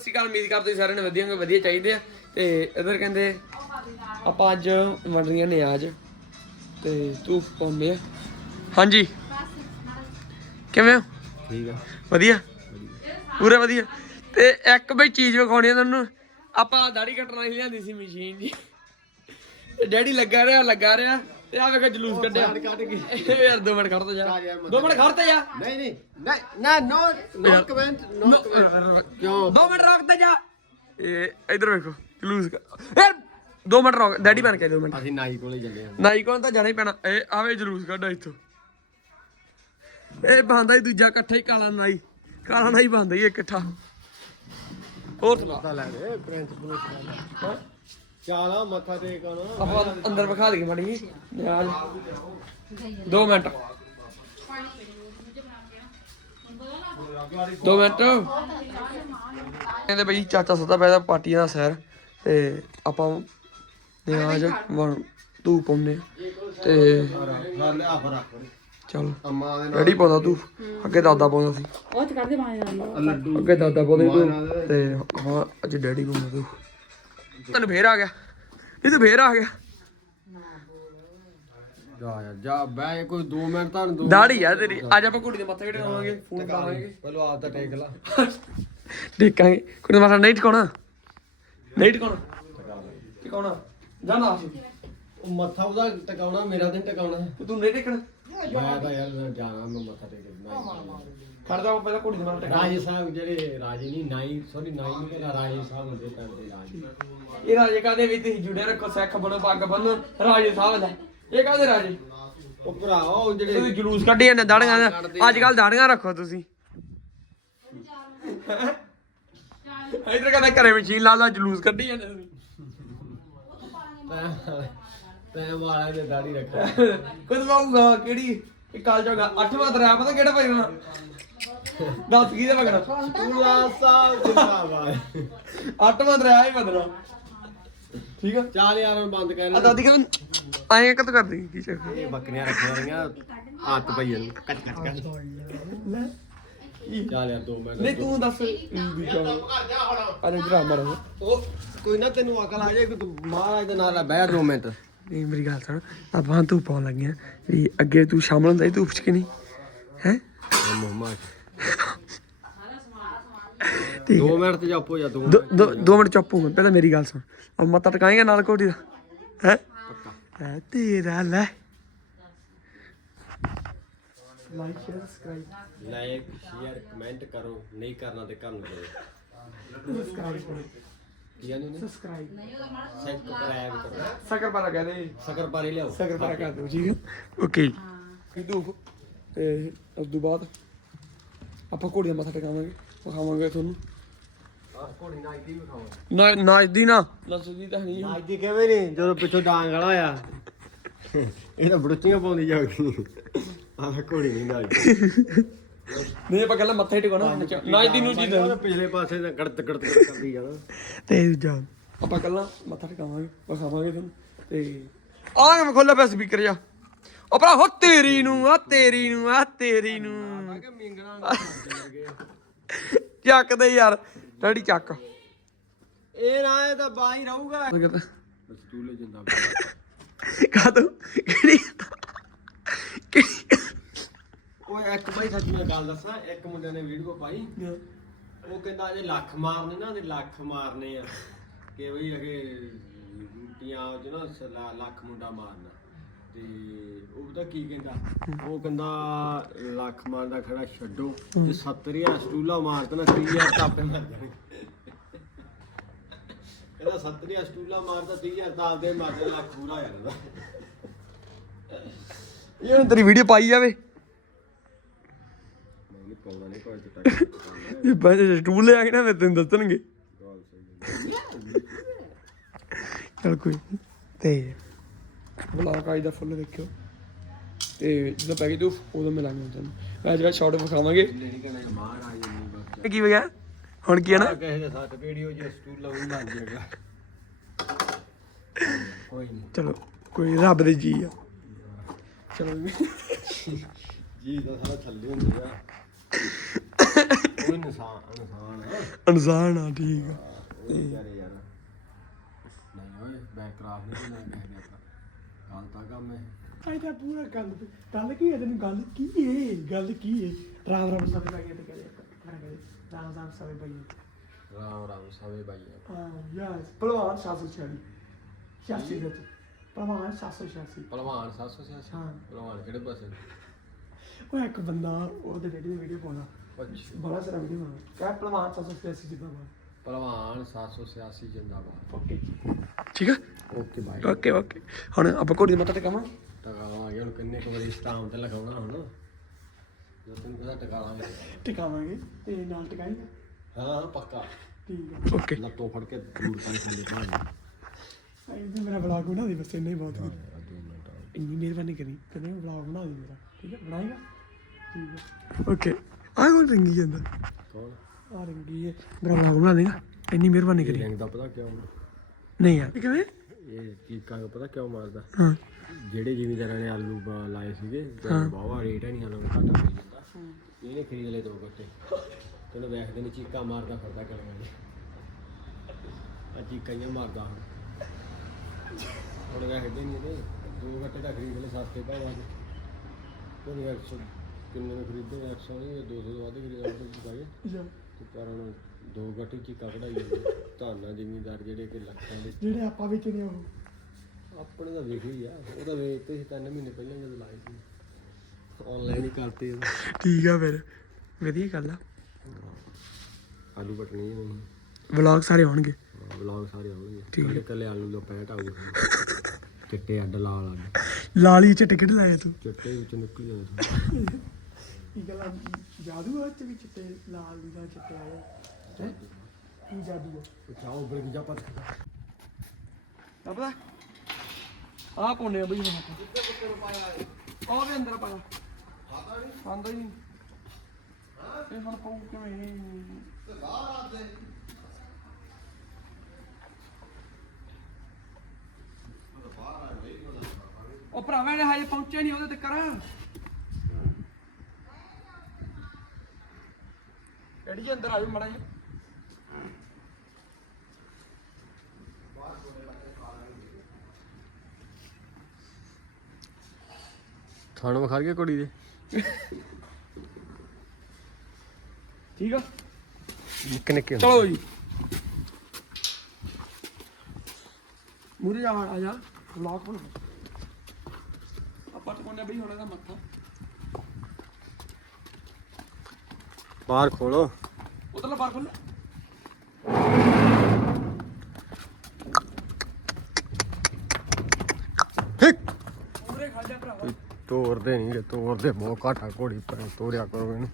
ਅਸੀਂ ਕੱਲ ਉਮੀਦ ਕਰਦੇ ਸਾਰਿਆਂ ਨੇ ਵਧੀਆ ਹੋਣਗੇ ਵਧੀਆ ਚਾਹੀਦੇ ਆ। ਤੇ ਇਧਰ ਕਹਿੰਦੇ ਆਪਾਂ ਅੱਜ ਵੰਡ ਰਹੀਆਂ ਨੇ ਅੱਜ ਤੇ ਤੂੰ ਆ? ਹਾਂਜੀ। ਕਿਵੇਂ ਹੋ? ਠੀਕ ਆ। ਵਧੀਆ? ਪੂਰਾ ਵਧੀਆ। ਤੇ ਇੱਕ ਬਈ ਚੀਜ਼ ਵਿਖਾਉਣੀ ਆ ਤੁਹਾਨੂੰ। ਆਪਾਂ ਦਾੜੀ ਕੱਟਣ ਵਾਲੀ ਲਿਆਂਦੀ ਸੀ ਮਸ਼ੀਨ ਜੀ। ਤੇ ਡੈਡੀ ਲੱਗਾ ਰਿਹਾ ਲੱਗਾ ਰਿਹਾ। ਤੇ ਆ ਵੇਖ ਜਲੂਸ ਕੱਢਿਆ। ਕੱਢ ਕੇ। ਯਾਰ ਦੋ ਮਿੰਟ ਖੜ ਤਾ ਜਾ। ਦੋ ਮਿੰਟ ਖੜ ਤਾ ਜਾ। ਨਹੀਂ ਨਹੀਂ। ਨਾ ਨੋ ਨੋ ਕਮੈਂਟ ਨੋ ਕਿਉਂ? ਦੋ ਮਿੰਟ ਰੁਕ ਤੇ ਜਾ। ਇਹ ਇਧਰ ਵੇਖੋ ਜਲੂਸ ਯਾਰ ਦੋ ਮਿੰਟ ਰੁਕ ਡੈਡੀ ਬਣ ਕੇ ਦੋ ਮਿੰਟ। ਅਸੀਂ ਨਾਈ ਕੋਲੇ ਚੱਲੇ ਆ। ਨਾਈ ਕੋਲ ਤਾਂ ਜਾਣਾ ਹੀ ਪੈਣਾ। ਇਹ ਆਵੇ ਜਲੂਸ ਕੱਢਾ ਇੱਥੋਂ। ਇਹ ਬੰਦਾ ਹੀ ਦੂਜਾ ਇਕੱਠਾ ਹੀ ਕਾਲਾ ਨਾਈ। ਕਾਲਾ ਨਾਈ ਬੰਦਾ ਹੀ ਇਹ ਇਕੱਠਾ। ਹੋਰ ਸੁਣਾ। ਲੈ ਪ੍ਰਿੰਸ ਪੁਲਿਸ ਚਾਲਾ ਮੱਥਾ ਟੇਕ ਆਣਾ ਆਪਾਂ ਅੰਦਰ ਵਿਖਾ ਦਈਏ ਮਾੜੀ ਨਿਆਜ਼ ਦੋ ਮਿੰਟ। ਦੋ ਮਿੰਟ। ਕਹਿੰਦੇ ਬਈ ਚਾਚਾ ਸਦਾ ਪੈਦਾ ਪਾਰਟੀਆਂ ਦਾ ਸੈਰ ਤੇ ਆਪਾਂ ਨਿਆਜ਼ ਵਣ ਤੂੰ ਪਾਉਂਦੇ ਤੇ ਚੱਲ। ਅੰਮਾ ਦੇ ਰੈਡੀ ਪਾਉਂਦਾ ਤੂੰ ਅੱਗੇ ਦਾਦਾ ਪਾਉਂਦਾ ਸੀ। ਉਹ ਚ ਕਰਦੇ ਮਾਏ ਨਾਲ ਨਾਲ। ਲੱਡੂ ਅੱਗੇ ਦਾਦਾ ਪਾਉਂਦੇ ਤੂੰ ਤੇ ਹਾਂ ਅੱਜ ਡੈਡੀ ਪਾਉਂਦਾ ਤੂੰ ਤੈਨੂੰ ਫੇਰ ਆ ਗਿਆ। ਇਹ ਤੂੰ ਫੇਰ ਆ ਗਿਆ। ਜਾ ਯਾਰ ਜਾ ਬੈ ਕੋਈ 2 ਮਿੰਟ ਤਾਂ ਦੋ ਦਾੜੀ ਆ ਤੇਰੀ। ਅੱਜ ਆਪਾਂ ਕੁੜੀ ਦੇ ਮੱਥੇ ਕਿਹੜੇ ਲਾਵਾਂਗੇ ਫੋਨ ਲਾਵਾਂਗੇ। ਪਹਿਲਾਂ ਆਪ ਤਾਂ ਟੇਕ ਲਾ। ਦੇਖਾਂਗੇ। ਕੁੜੀ ਦਾ ਮੱਥਾ ਨਹੀਂ ਟਿਕਾਉਣਾ। ਨਹੀਂ ਟਿਕਾਉਣਾ। ਟਿਕਾਉਣਾ। ਜਾ ਨਾ। ਉਹ ਮੱਥਾ ਉਹਦਾ ਟਿਕਾਉਣਾ ਮੇਰਾ ਦਿਨ ਟਿਕਾਉਣਾ। ਤੇ ਤੂੰ ਨਹੀਂ ਟਿਕਣਾ। ਮੈਂ ਤਾਂ ਯਾਰ ਜਾਣਾ ਮੈਂ ਮੱਥਾ ਟੇਕਣਾ ਖੜਦਾ ਉਹ ਪਹਿਲਾਂ ਕੁੜੀ ਦੇ ਮੱਥਾ ਟਿਕਾ ਰਾਜੇ ਸਾਹਿਬ ਜਿਹੜੇ ਰਾਜੇ ਨਹੀਂ ਨਾਈ ਸੌਰੀ ਨਾਈ ਨਹੀਂ ਕਹਿੰਦਾ ਰਾਜੇ ਸਾਹਿਬ ਹੁੰਦੇ ਪੈਂਦੇ ਰਾਜੇ। ਇਹ ਰਾਜੇ ਕਾਦੇ ਵੀ ਤੁਸੀਂ ਜੁੜੇ ਰੱਖੋ ਸਿੱਖ ਬਣੋ ਪੱਗ ਬੰਨੋ ਰਾਜੇ ਸਾਹਿਬ ਲੈ ਇਹ ਕਾਦੇ ਰਾਜੇ? ਉਹ ਭਰਾ ਉਹ ਜਿਹੜੇ ਤੁਸੀਂ ਜਲੂਸ ਕੱਢੀ ਜਾਂਦੇ ਦਾੜੀਆਂ ਦਾ। ਅੱਜ ਕੱਲ ਦਾੜੀਆਂ ਰੱਖੋ ਤੁਸੀਂ। ਇਧਰ ਕਹਿੰਦਾ ਘਰੇ ਮਸ਼ੀਨ ਲਾ ਲਾ ਜਲੂਸ ਕੱਢੀ ਜਾਂਦੇ ਤੁਸੀਂ। ਤੈਂ ਵਾਲਾ ਦੇ ਦਾੜੀ ਰੱਖਿਆ ਕੁਝ ਬਾਊਗਾ ਕਿਹੜੀ? ਇਹ ਕਾਲ ਜੋਗਾ ਅੱਠਵਾਂ ਦਰਿਆ ਪਤਾ ਕਿਹੜਾ ਭਜਣਾ ਦੱਸ ਕੀ ਦਾ ਭਗਣਾ ਪੂਰਾ ਸਾਹਿਬ ਜਿੰਦਾਬਾਦ। ਅੱਠਵਾਂ ਦਰਿਆ ਹੀ ਬਦਲਣਾ ਠੀਕ ਆ? ਚੱਲ ਯਾਰ ਹੁਣ ਬੰਦ ਕਰ ਆ ਦਾਦੀ ਕਹਿੰਦਾ ਐਂ ਕਦ ਕਰਦੀ ਕੀ ਚੱਕਰ? ਇਹ ਬੱਕਰੀਆਂ ਰੱਖੀਆਂ ਰਹੀਆਂ ਹੱਥ ਪਈਆਂ ਨੂੰ ਕੱਟ ਕੱਟ ਕੱਟ। ਚੱਲ ਯਾਰ ਦੋ ਮਿੰਟ ਨਹੀਂ ਤੂੰ ਦੱਸ ਦੂਜਾ ਅਰੇ ਜਰਾ ਮਾਰੋ ਉਹ ਕੋਈ ਨਾ ਤੈਨੂੰ ਅਕਲ ਆ ਜਾਏ ਕਿ ਤੂੰ ਮਹਾਰਾਜ ਦੇ ਨਾਲ ਬਹਿ ਦੋ ਮਿੰਟ। ਨਹੀਂ ਮੇਰੀ ਗੱਲ ਸੁਣ ਆਪਾਂ ਤੂੰ ਪਾਉਣ ਲੱਗਿਆ। ਵੀ ਅੱਗੇ ਤੂੰ ਸ਼ਾਮਲ ਹੁੰਦਾ ਸੀ ਤੂੰ ਪੁੱਛ ਕੇ ਨਹੀਂ? ਹੈ? ਮੁਹੰਮਦ ਠੀਕ ਦੋ ਮਿੰਟ ਤੇ ਜਾਪੋ ਜਾਂ ਦੋ ਦੋ ਦੋ- ਦੋ ਮਿੰਟ ਚੁੱਪ ਹੋ ਪਹਿਲਾਂ ਮੇਰੀ ਗੱਲ ਸੁਣ। ਅਬ ਮੱਤਾ ਟਕਾਏਗਾ ਨਾਲ ਕੋਟੀ ਦਾ? ਹੈ? ਹੈ ਤੇਰਾ ਲੈ। Like share subscribe like share comment ਕਰੋ। ਨਹੀਂ ਕਰਨਾ ਤੇ ਕਰਨ ਕਰੋ। ਸਬਸਕ੍ਰਾਈਬ ਕਰੋ। ਕੀ ਆਨੇ ਨੇ ਸਬਸਕ੍ਰਾਈਬ ਸਬਸਕ੍ਰਾਈਬ ਕਰੋ ਸਕਰ ਪਾਰਾ ਕਹਦੇ। ਸ਼ਕਰ ਪਾਰੇ ਲਿਆਓ। ਸਕਰ ਪਾਰਾ ਕਰ ਦੋ ਜੀ ਓਕੇ ਕਿਦੂ ਤੇ ਉਸ ਤੋਂ ਬਾਅਦ ਆਪਾਂ ਘੋੜੀ ਦਾ ਮੱਥਾ ਟਿਕਾਵਾਂਗੇ ਵਿਖਾਵਾਂਗੇ ਤੁਹਾਨੂੰ। ਆਹ ਘੋੜੀ ਨਾਲ ਦੀ ਵਿਖਾਓ ਨਾ ਨਾਚਦੀ ਨਾ। ਨੱਚਦੀ ਤਾਂ ਨਹੀਂ। ਅੱਜ ਦੀ ਕਿਵੇਂ ਨਹੀਂ ਜਦੋਂ ਪਿੱਛੋਂ ਡਾਂਗ ਵਾਲਾ ਆ ਇਹ ਤਾਂ ਬੜੁੱਚੀਆਂ ਪਾਉਂਦੀ ਜਾਊਗੀ ਆਹ ਘੋੜੀ ਨਹੀਂ ਨਾਲ ਨਹੀਂ ਆਪਾਂ ਕੱਲਾ ਮੱਥਾ ਹੀ ਟਿਕਾਉਣਾ ਨਾਚਦੀ ਨੂੰ ਜੀ ਉਹਦੇ ਪਿਛਲੇ ਪਾਸੇ ਤਾਂ ਗੜਤ ਗੜਤ ਕਰਦੀ ਜਾਣਾ ਤੇ ਦੂਜਾ ਆਪਾਂ ਕੱਲਾ ਮੱਥਾ ਟਿਕਾਵਾਂਗੇ ਵਿਖਾਵਾਂਗੇ ਤੁਹਾਨੂੰ। ਤੇ ਆ ਕੇ ਮੈਂ ਖੋਲਿਆ ਪਿਆ ਸਪੀਕਰ ਜਾ ਉਹ ਭਰਾ ਹੋ ਤੇਰੀ ਨੂੰ ਆ ਤੇਰੀ ਨੂੰ ਆ ਤੇਰੀ ਨੂੰ। ਕਿ ਮਿੰਗਣਾ ਚੱਕ ਦੇ ਯਾਰ ਡੈਡੀ ਚੱਕ। ਇਹ ਨਾ ਇਹ ਤਾਂ ਬਾਈ ਰਹੂਗਾ। ਕਹਿੰਦਾ ਸਟੂਲੇ ਜਿੰਦਾ ਕਾ ਤੂੰ ਕਿਹੜੀ ਕਿਹੜੀ? ਓਏ ਇੱਕ ਬਾਈ ਸੱਚ ਮੈਂ ਗੱਲ ਦੱਸਾਂ ਇੱਕ ਮੁੰਡੇ ਨੇ ਵੀਡੀਓ ਪਾਈ। ਉਹ ਕਹਿੰਦਾ ਜੇ ਲੱਖ ਮਾਰਨੇ ਨਾ ਤੇ ਲੱਖ ਮਾਰਨੇ ਆ। ਕਿ ਬਈ ਅਗੇ ਰੂਟੀਆਂ ਚ ਨਾ ਸ- ਲ- ਲੱਖ ਮੁੰਡਾ ਮਾਰਨਾ। ਤੇ ਉਹ ਤਾਂ ਕੀ ਕਹਿੰਦਾ? ਉਹ ਕਹਿੰਦਾ ਲੱਖ ਮਾਰਦਾ ਖੜਾ ਛੱਡੋ। ਜੇ 70000 ਸਟੂਲਾ ਮਾਰਦਾ ਨਾ 30000 ਤਾਂ ਆਪੇ ਮਰ ਜਾਣਗੇ। ਕਹਿੰਦਾ 70000 ਸਟੂਲਾ ਮਾਰਦਾ 30000 ਤਾਂ ਆਪਦੇ ਮਰ ਜਾਣਾ ਲੱਖ ਪੂਰਾ ਹੋ ਜਾਂਦਾ ਇਹ ਹੁਣ ਤੇਰੀ ਵੀਡੀਓ ਪਾਈ ਜਾਵੇ। ਮੈਂ ਨਹੀਂ ਪਾਉਣਾ ਨਹੀਂ ਕੋਈ ਚਟਾ ਇਹ ਬੰਦੇ ਸਟੂਲ ਲੈ ਆ ਕੇ ਨਾ ਫਿਰ ਤੈਨੂੰ ਦੱਸਣਗੇ। ਚਲ ਕੋਈ। ਤੇ ਬਲੌਗ ਆਈ ਦਾ ਫੁੱਲ ਵੇਖਿਓ ਤੇ ਜਦੋਂ ਪੈ ਗਈ ਤੂੰ ਉਦੋਂ ਮਿਲਾਂਗੇ ਤੁਹਾਨੂੰ। ਅੱਜ ਜਿਹੜਾ ਸ਼ਾਰਟ ਵਿਖਾਵਾਂਗੇ। ਕੀ ਵਗਿਆ ਹੁਣ ਕੀ ਹੈ ਨਾ? ਕਿਸੇ ਦੇ ਸੱਟ ਵੀਡੀਓ ਜੇ ਸਟੂਲ ਲਾਉਂ ਲੱਗ ਜਾਏਗਾ। ਕੋਈ ਨਹੀਂ ਚਲੋ ਕੋਈ ਰੱਬ ਦੇ ਜੀ ਆ। ਚਲੋ ਜੀ ਤਾਂ ਸਾਰਾ ਥੱਲੇ ਹੁੰਦੀ ਆ। ਉਹ ਇਨਸਾਨ ਇਨਸਾਨ ਹੈ ਅਨਸਾਨ ਆ ਠੀਕ ਆ। ਯਾਰੇ ਯਾਰ। ਨਹੀਂ ਓਏ ਬੈਕ ਕਰਾਫ ਨਹੀਂ ਨਾ। ਤਾਂ ਕੰਮ ਹੈ। ਆਇਦਾ ਪੂਰਾ ਗੱਲ ਗੱਲ ਕੀ ਹੈ ਤੈਨੂੰ? ਗੱਲ ਕੀ ਹੈ? ਗੱਲ ਕੀ ਹੈ? ਰਾਮ ਰਾਮ ਸਭ ਲੱਗੇ ਤੇ ਕਰੇ ਕਰੇ ਰਾਮ ਰਾਮ ਸਭ ਭਾਈ ਰਾਮ ਰਾਮ ਸਵੇ ਬਾਈ ਹਾਂ। ਯਸ ਪਹਿਲਵਾਨ 746 86 ਵਿੱਚ। ਪਹਿਲਵਾਨ 786 ਪਹਿਲਵਾਨ 786 ਹਾਂ। ਪਹਿਲਵਾਨ ਕਿਹੜੇ ਪਾਸੇ? ਉਹ ਇੱਕ ਬੰਦਾ ਉਹਦੇ ਡੈਡੀ ਦੀ ਵੀਡੀਓ ਪਾਉਣਾ ਅੱਛਾ। ਬੜਾ ਸਾਰਾ ਵੀਡੀਓ ਪਾਉਣਾ ਕਹਿ ਪਹਿਲਵਾਨ 786 ਜਿੰਦਾਬਾਦ। ਪਹਿਲਵਾਨ 786 ਜਿੰਦਾਬਾਦ। ਓਕੇ ਠੀਕ ਆ? Okay bye okay okay. ਹੁਣ ਆਪਾਂ ਘੋੜੀ ਦੇ ਮੱਥਾ ਟੇਕਾਵਾਂ ਟਕਾਵਾਂਗੇ ਹੁਣ ਕਿੰਨੇ ਕੁ ਵਾਰੀ ਸਟਾਮ ਤੇ ਲਗਾਉਣਾ ਹੁਣ। ਜੋ ਤੈਨੂੰ ਪਤਾ ਟਕਾਵਾਂਗੇ। ਟਿਕਾਵਾਂਗੇ ਤੇ ਨਾਲ ਟਿਕਾਏਗਾ ਹਾਂ ਪੱਕਾ। ਠੀਕ ਹੈ ਓਕੇ। ਲੱਤੋਂ ਫੜ ਕੇ ਦੂਰ ਤਾਂ ਖਾਲੀ ਪਾ ਇਹ ਮੇਰਾ ਬਲੌਗ ਬਣਾ ਦੇ ਬਸ ਇੰਨਾ ਹੀ ਬਹੁਤ ਇੰਨੀ ਮਿਹਰਬਾਨੀ ਕਰੀ ਕਹਿੰਦੇ ਬਲੌਗ ਬਣਾ ਦੇ ਮੇਰਾ। ਠੀਕ ਹੈ ਬਣਾਏਗਾ? ਠੀਕ ਹੈ ਓਕੇ। ਆ ਕੌਣ ਰੰਗੀ ਜਾਂਦਾ? ਕੌਣ? ਆ ਰੰਗੀ ਹੈ ਮੇਰਾ ਬਲੌਗ ਬਣਾ ਦੇਗਾ। ਇੰਨੀ ਮਿਹਰਬਾਨੀ ਕਰੀ। ਰੰਗ ਦਾ ਪਤਾ ਕਿਉਂ? ਨਹੀਂ ਯਾਰ। ਕਿਵੇਂ? ਇਹ ਚੀਕਾਂ ਦਾ ਪਤਾ ਕਿਉਂ ਮਾਰਦਾ? ਹਾਂ। ਜਿਹੜੇ ਜ਼ਿਮੀਂਦਾਰਾਂ ਨੇ ਆਲੂ ਬ- ਲਾਏ ਸੀਗੇ ਬਾਵਾ ਰੇਟ ਹੈ ਨਹੀਂ ਆਲੂ ਨੂੰ ਘਾਟਾ ਪਈ ਜਾਂਦਾ ਇਹਨੇ ਖਰੀਦ ਲਏ ਦੋ ਗੱਟੇ ਤੈਨੂੰ ਵੇਖਦੇ ਨੇ ਚੀਕਾਂ ਮਾਰਦਾ ਫਿਰਦਾ ਕਲੀਆਂ ਜੀ ਆ ਚੀਕਾਂ ਹੀ ਮਾਰਦਾ ਹੁਣ। ਹੁਣ ਵੇਖਦੇ ਨਹੀਂ ਦੋ ਗੱਟੇ ਤਾਂ ਖਰੀਦ ਲਏ ਸਸਤੇ ਭਾਵਾਂ ਦੇ ਕੋਈ 100 ਕਿੰਨੇ ਨੂੰ ਖਰੀਦੇ 100 ਨਹੀਂ 200 ਤੋਂ ਵੱਧ ਖਰੀਦਦਾ ਉਹ ਤੇ ਪਰ ਦੋ ਗੱਟੇ ਚੀਕਾਂ ਕਢਾਈ ਜਾਂਦੇ ਧਾਨਾ ਜ਼ਿਮੀਂਦਾਰ ਜਿਹੜੇ ਕਿ ਲੱਖਾਂ ਦੇ ਜਿਹੜੇ ਆਪਾਂ ਵੇਚਣੇ ਉਹ। ਆਪਣੇ ਤਾਂ ਵੇਖ ਆ ਉਹ ਤਾਂ ਵੇਚਤੇ ਸੀ ਤਿੰਨ ਮਹੀਨੇ ਪਹਿਲਾਂ ਜਦੋਂ ਲਾਏ ਸੀ। ਆਨਲਾਈਨ ਹੀ ਕਰਤੇ ਉਹਦਾ ਠੀਕ ਆ ਫਿਰ ਵਧੀਆ ਗੱਲ ਆ। ਆਲੂ ਬਟਨੀ ਹੋਣੀ। ਵਲੌਗ ਸਾਰੇ ਆਉਣਗੇ। ਬਲੌਗ ਸਾਰੇ ਆਉਣਗੇ। ਠੀਕ ਹੈ। ਕੱਲੇ ਆਲੂ ਦਾ ਪੈਟ ਆਊਗਾ। ਚਿੱਟੇ ਅੱਡ ਲਾਲ ਅੱਡ। ਲਾਲੀ ਚ ਟਿਕਟ ਲਾਇਆ ਤੂੰ? ਚਿੱਟੇ ਵਿੱਚ ਨਿਕਲ ਜਾਣਾ ਕੀ ਗੱਲ ਆ, ਜਾਦੂ ਆ ਚ ਵੀ ਚਿੱਟੇ ਲਾਲ ਦੀ ਦਾ ਚਿੱਟੇ ਆਇਆ ਹੈ ਕੀ ਜਾਦੂ ਆ? ਚਾਹੋ ਬਲਕਿ ਜਾ ਪਤ ਪਤਾ ਆ ਪਾਉਣੇ ਆ ਬਈ ਹੁਣ ਆਪਾਂ। ਉਹ ਵੀ ਅੰਦਰ ਪਾਇਆ। ਆਂਦਾ ਹੀ ਨਹੀਂ। ਇਹ ਹੁਣ ਪਾਉ ਕਿਵੇਂ? ਉਹ ਭਰਾਵਾਂ ਨੇ ਹਜੇ ਪਹੁੰਚੇ ਨਹੀਂ ਉਹਦੇ ਤੇ ਕਰਾਂ ਜੀ ਅੰਦਰ ਆ ਜਾ ਮੜਾ ਜੀ ਥਾਣ ਵਿਖਾ ਕੇ ਕੁੜੀ ਦੇ। ਠੀਕ ਆ? ਨਿੱਕੇ ਨਿੱਕੇ ਚਲੋ ਜੀ। ਮੂਰੇ ਜਾ ਆ ਜਾ ਵਲੌਗ ਬਣਾ। ਆਪਾਂ ਟਕੋਨੇ ਬਈ ਹੋਣਾ ਦਾ ਮੱਥਾ। ਬਾਹਰ ਖੋਲੋ। ਉਧਰਲਾ ਬਾਹਰ ਖੋਲ ਹਿਕ ਮੂਰੇ ਖੜ ਜਾ ਤੋੜਦੇ ਨਹੀਂ ਜੇ ਤੋੜਦੇ ਬਹੁਤ ਘਾਟਾ ਘੋੜੀ ਪੈ ਤੋੜਿਆ ਕਰੋ ਇਹਨੂੰ।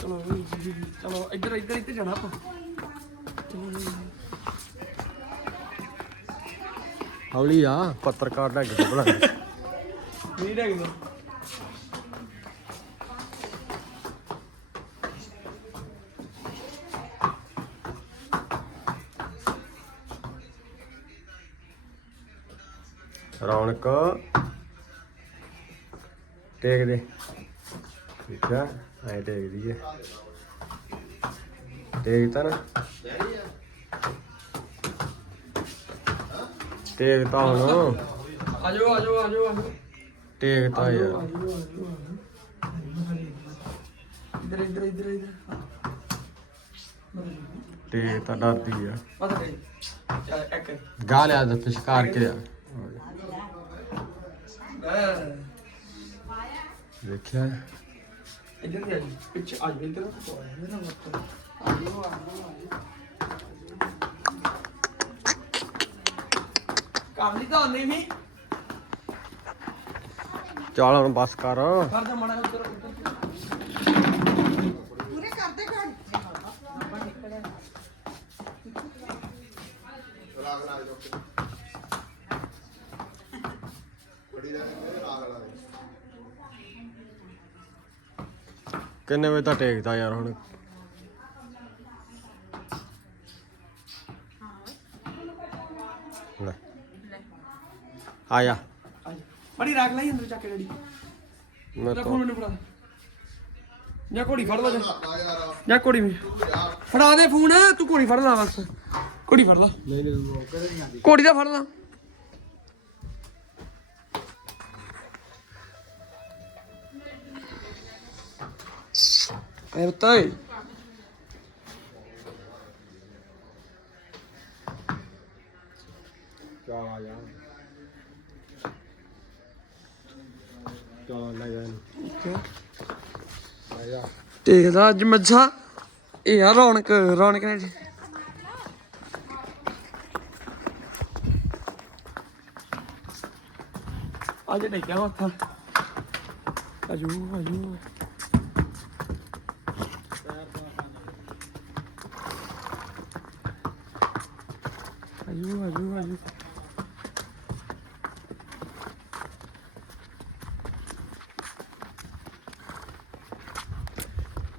ਚਲੋ ਜੀ, ਜੀ, ਜੀ, ਚਲੋ ਇੱਧਰ ਇੱਧਰ ਇੱਧਰ ਜਾਣਾ ਆਪਾਂ। ਹੌਲੀ ਆ ਪੱਤਰਕਾਰ ਦਾ ਕਿਤੇ ਬਣਾ ਨਹੀਂ ਡੈਗਦਾ ਰੌਣਕ। ਟੇਕ ਦੇ ਠੀਕ ਆ ਐ ਟੇਕ ਦੀਏ ਟੇਕ ਤਾ ਨਾ। ਟੇਕ ਤਾ ਹੁਣ। ਆਜੋ ਆਜੋ ਆਜੋ ਟੇਕ ਤਾ ਯਾਰ। ਇੱਧਰ ਇੱਧਰ ਇੱਧਰ ਇੱਧਰ। ਟੇਕ ਤਾਂ ਡਰਦੀ ਆ। ਪਤਾ ਨਹੀਂ। ਚੱਲ ਇੱਕ। ਗਾ ਲਿਆ ਤੇ ਸ਼ਿਕਾਰ ਕੇ ਦੇਖਿਆ। ਇੱਧਰ ਦੀ ਆਜੀ ਪਿੱਛੇ ਆ ਜਾ ਇੱਧਰ ਮੇਰਾ ਮੱਤ ਆਜੋ ਆਜੋ ਆਜੋ ਕੰਮ ਨਹੀਂ ਤਾਂ ਨਹੀਂ ਵੀ। ਚੱਲ ਹੁਣ ਬਸ ਕਰ। ਕਰ ਜਾ ਮਾੜਾ ਜਿਹਾ ਉੱਧਰ ਉੱਧਰ ਪੂਰੇ ਕਰਦੇ ਕਰ ਕਿੰਨੇ ਵਜੇ ਤਾਂ ਟੇਕਦਾ ਯਾਰ ਹੁਣ? ਲੈ। ਆ ਜਾ ਆ ਜਾ ਬੜੀ ਰੱਖ ਲਈ ਅੰਦਰ ਚੱਕ ਕੇ ਡੈਡੀ। ਮੈਂ ਲੈ ਤਾਂ ਫੋਨ ਮੈਨੂੰ ਫੜਾ ਦੇ। ਜਾਂ ਘੋੜੀ ਫੜ ਲਾ ਜਾ। ਜਾਂ ਘੋੜੀ ਵੀ। ਫੜਾ ਦੇ ਫੋਨ ਤੂੰ ਘੋੜੀ ਫੜ ਲਾ ਬਸ। ਘੋੜੀ ਫੜ ਲਾ। ਨਹੀਂ ਨਹੀਂ ਘੋੜੀ ਦਾ ਫੜ ਲਾ। ਐ ਬਤਾਏ ਚੱਲ ਆ ਜਾ ਚੱਲ ਲੈ ਜਾ ਇਹਨੂੰ। ਲੈ ਜਾ ਦੇਖਦਾ ਅੱਜ ਮੱਝਾਂ। ਇਹ ਆ ਰੌਣਕ ਰੌਣਕ ਨੇ ਅੱਜ ਡੇਕਿਆ ਮੱਥਾ ਆਜੂ ਆਜੂ। ਆਜੂ ਆਜੂ ਆਜੂ।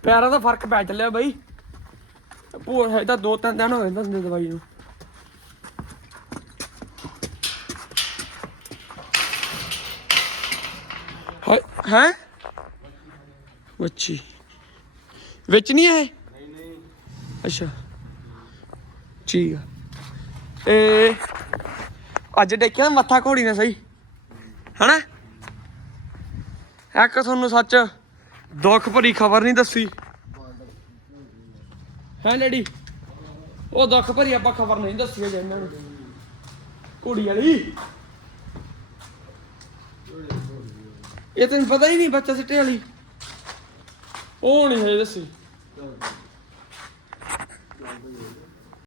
ਪੈਰਾਂ ਦਾ ਫ਼ਰਕ ਪੈ ਚੱਲਿਆ ਬਾਈ। ਪੂਰ ਹੈ ਤਾਂ ਦੋ ਤਿੰਨ ਦਿਨ ਹੋ ਗਏ ਦੰਦੇ ਦਵਾਈ ਨੂੰ। ਹੈ ਵੱਛੀ। ਵਿੱਚ ਨਹੀਂ ਹੈ ਨਹੀਂ ਨਹੀਂ। ਅੱਛਾ। ਠੀਕ ਆ। ਏ, ਅੱਜ ਦੇਖਿਆ ਮੱਥਾ ਘੋੜੀ ਨੇ ਸਹੀ। ਹਨਾ? ਇੱਕ ਤੁਹਾਨੂੰ ਸੱਚ ਦੁੱਖ ਭਰੀ ਖਬਰ ਨਹੀਂ ਦੱਸੀ। ਹੈ ਲੇਡੀ, ਉਹ ਦੁੱਖ ਭਰੀ ਆਪਾਂ ਖਬਰ ਨਹੀਂ ਦੱਸੀ ਅਜੇ ਇਹਨਾਂ ਨੂੰ। ਘੋੜੀ ਵਾਲੀ। ਇਹ ਤੈਨੂੰ ਪਤਾ ਹੀ ਨਹੀਂ ਬੱਚਾ ਸਿੱਟੇ ਵਾਲੀ। ਉਹ ਨਹੀਂ ਹੈ ਦੱਸੀ।